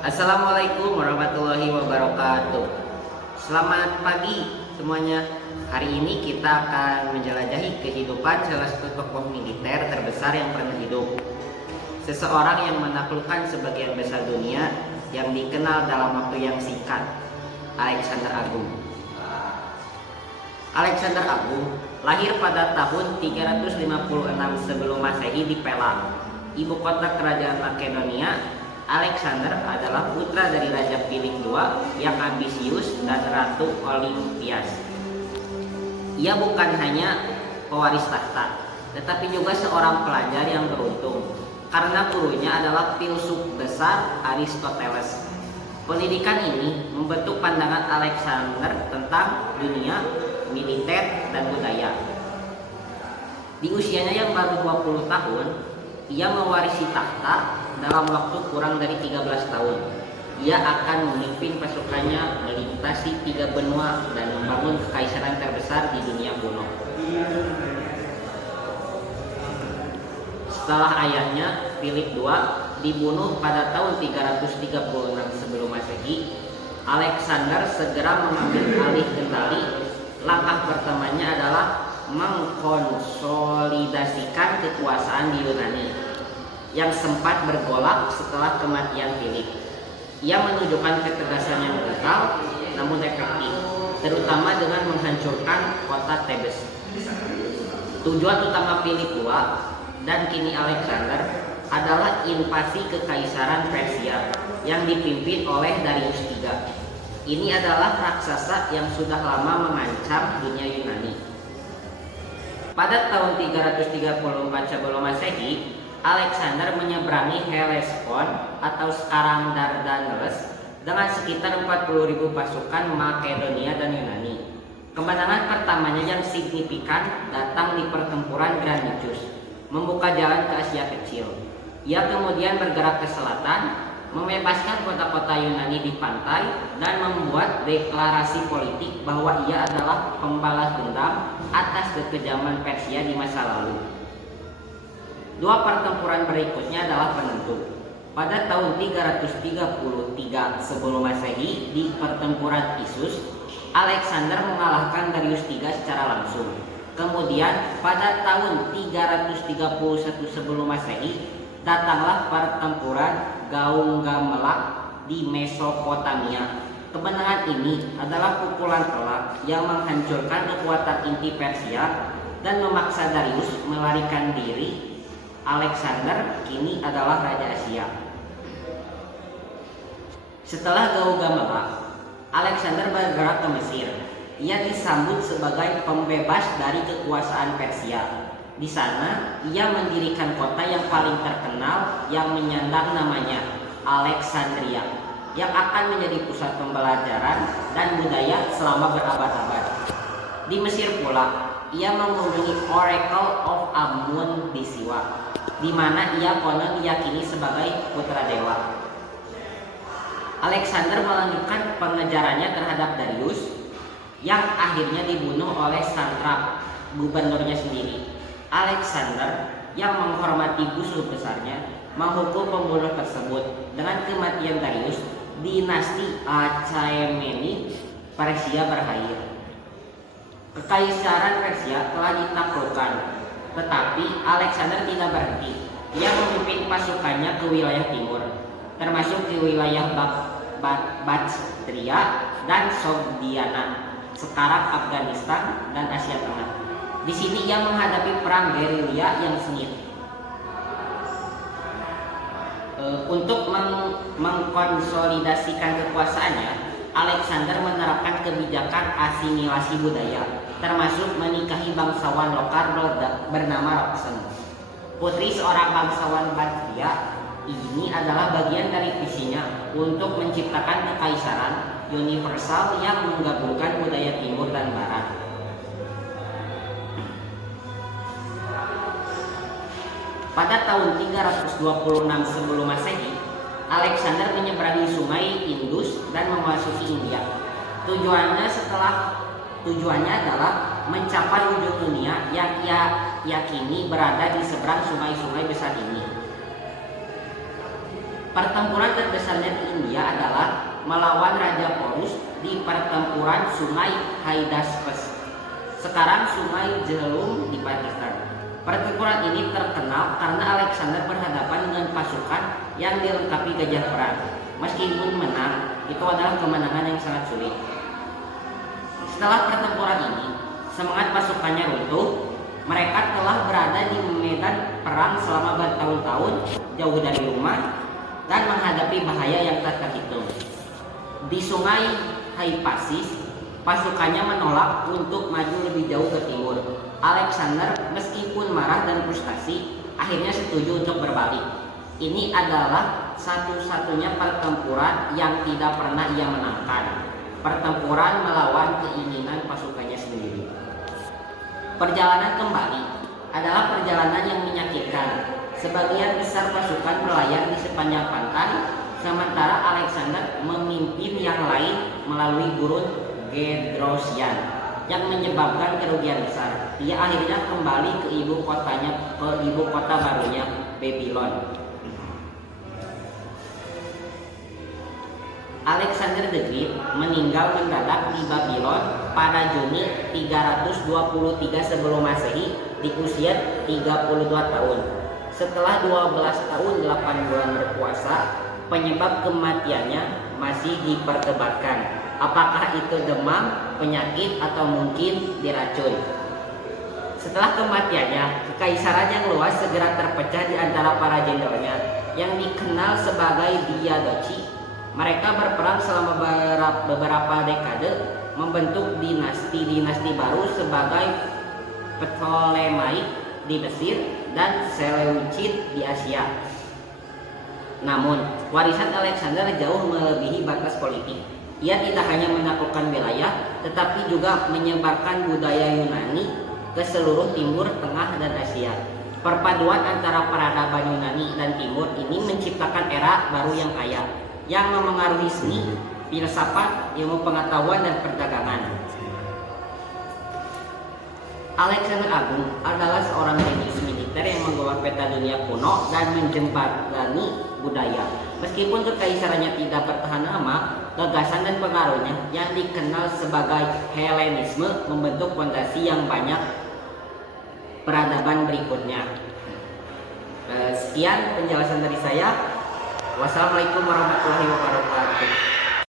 Assalamualaikum warahmatullahi wabarakatuh. Selamat pagi semuanya. Hari ini kita akan menjelajahi kehidupan salah satu tokoh militer terbesar yang pernah hidup. Seseorang yang menaklukkan sebagian besar dunia, yang dikenal dalam waktu yang singkat, Alexander Agung. Alexander Agung lahir pada tahun 356 sebelum Masehi di Pella, ibu kota kerajaan Makedonia. Alexander adalah putra dari Raja Philip II yang ambisius dan Ratu Olympias. Ia bukan hanya pewaris tahta, tetapi juga seorang pelajar yang beruntung, karena gurunya adalah filsuf besar Aristoteles. Pendidikan ini membentuk pandangan Alexander tentang dunia, militer, dan budaya. Di usianya yang baru 20 tahun, ia mewarisi tahta dalam waktu kurang dari 13 tahun. Ia akan memimpin pasukannya melintasi 3 benua dan membangun kekaisaran terbesar di dunia kuno. Setelah ayahnya, Philip II, dibunuh pada tahun 336 sebelum Masehi, Alexander segera mengambil alih kendali. Langkah pertamanya adalah mengkonsolidasikan kekuasaan di Yunani yang sempat bergolak setelah kematian Philip. Ia menunjukkan ketegasan yang brutal namun efektif, terutama dengan menghancurkan kota Thebes. Tujuan utama Philip II dan kini Alexander adalah invasi kekaisaran Persia yang dipimpin oleh Darius III. Ini adalah raksasa yang sudah lama mengancam dunia Yunani. Pada tahun 334 sebelum Masehi, Alexander menyeberangi Hellespont atau sekarang Dardanelles dengan sekitar 40.000 pasukan Makedonia dan Yunani. Kemenangan pertamanya yang signifikan datang di pertempuran Granicus, membuka jalan ke Asia Kecil. Ia kemudian bergerak ke selatan, membebaskan kota-kota Yunani di pantai, dan membuat deklarasi politik bahwa ia adalah pembalas dendam atas kekejaman Persia di masa lalu. Dua pertempuran berikutnya adalah penentu. Pada tahun 333 sebelum Masehi, di pertempuran Issus, Alexander mengalahkan Darius III secara langsung. Kemudian pada tahun 331 sebelum Masehi, datanglah pertempuran Gaugamela di Mesopotamia. Kemenangan ini adalah pukulan telak yang menghancurkan kekuatan inti Persia dan memaksa Darius melarikan diri. Alexander kini adalah Raja Asia. Setelah Gaugamela, Alexander bergerak ke Mesir. Ia disambut sebagai pembebas dari kekuasaan Persia. Di sana, ia mendirikan kota yang paling terkenal yang menyandang namanya Alexandria, yang akan menjadi pusat pembelajaran dan budaya selama berabad-abad. Di Mesir pula, ia mengunjungi Oracle of Amun di Siwa, di mana ia konon diyakini sebagai putra dewa. Alexander melanjutkan pengejarannya terhadap Darius, yang akhirnya dibunuh oleh satrap gubernurnya sendiri. Alexander yang menghormati musuh besarnya menghukum pembunuh tersebut. Dengan kematian Darius, dinasti Achaemenid Persia berakhir. Kekaisaran Persia telah ditaklukkan, tetapi Alexander tidak berhenti. Ia memimpin pasukannya ke wilayah timur, termasuk di wilayah Bactria dan Sogdiana, sekarang Afghanistan dan Asia Tengah. Di sini ia menghadapi perang gerilya yang sengit. Untuk mengkonsolidasikan kekuasaannya, Alexander menerapkan kebijakan asimilasi budaya, termasuk menikahi bangsawan lokal bernama Roxen. Putri seorang bangsawan Bactria ini adalah bagian dari visinya untuk menciptakan kekaisaran universal yang menggabungkan budaya timur dan barat. Pada tahun 326 sebelum Masehi, Alexander menyeberangi sungai Indus dan memasuki India. Tujuannya adalah mencapai ujung dunia yang ia yakini berada di seberang sungai-sungai besar ini. Pertempuran terbesarnya di India adalah melawan Raja Porus di pertempuran Sungai Hydaspes, sekarang Sungai Jhelum di Pakistan. Pertempuran ini terkenal karena Alexander berhadapan dengan pasukan yang dilengkapi gajah perang. Meskipun menang, itu adalah kemenangan yang sangat sulit. Setelah pertempuran ini, semangat pasukannya runtuh. Mereka telah berada di medan perang selama bertahun-tahun, jauh dari rumah, dan menghadapi bahaya yang tak terhitung. Di Sungai Hypasis, pasukannya menolak untuk maju lebih jauh ke timur. Alexander meskipun marah dan frustasi, akhirnya setuju untuk berbalik. Ini adalah satu-satunya pertempuran yang tidak pernah ia menangkan. Pertempuran melawan keinginan pasukannya sendiri. Perjalanan kembali adalah perjalanan yang menyakitkan. Sebagian besar pasukan berlayar di sepanjang pantai, sementara Alexander memimpin yang lain melalui gurun Gedrosian yang menyebabkan kerugian besar. Dia akhirnya kembali ke ibu kota barunya, Babylon. Alexander the Great meninggal mendadak di Babylon pada Juni 323 sebelum Masehi di usia 32 tahun. Setelah 12 tahun 8 bulan berpuasa, penyebab kematiannya masih diperdebatkan. Apakah itu demam, penyakit, atau mungkin diracun? Setelah kematiannya, kekaisaran yang luas segera terpecah di antara para jenderalnya yang dikenal sebagai Diadochi. Mereka berperang selama beberapa dekade, membentuk dinasti-dinasti baru sebagai Ptolemaic di Mesir dan Seleucid di Asia. Namun, warisan Alexander jauh melebihi batas politik. Ia tidak hanya menaklukkan wilayah, tetapi juga menyebarkan budaya Yunani ke seluruh Timur Tengah dan Asia. Perpaduan antara peradaban Yunani dan Timur ini menciptakan era baru yang kaya, yang memengaruhi seni, filsafat, ilmu pengetahuan, dan perdagangan. Alexander Agung adalah seorang jenius militer yang mengubah peta dunia kuno dan menjembatani budaya. Meskipun kekaisarannya tidak bertahan lama, gagasan dan pengaruhnya yang dikenal sebagai Helenisme membentuk fondasi yang banyak peradaban berikutnya. Sekian penjelasan dari saya. Wassalamualaikum warahmatullahi wabarakatuh.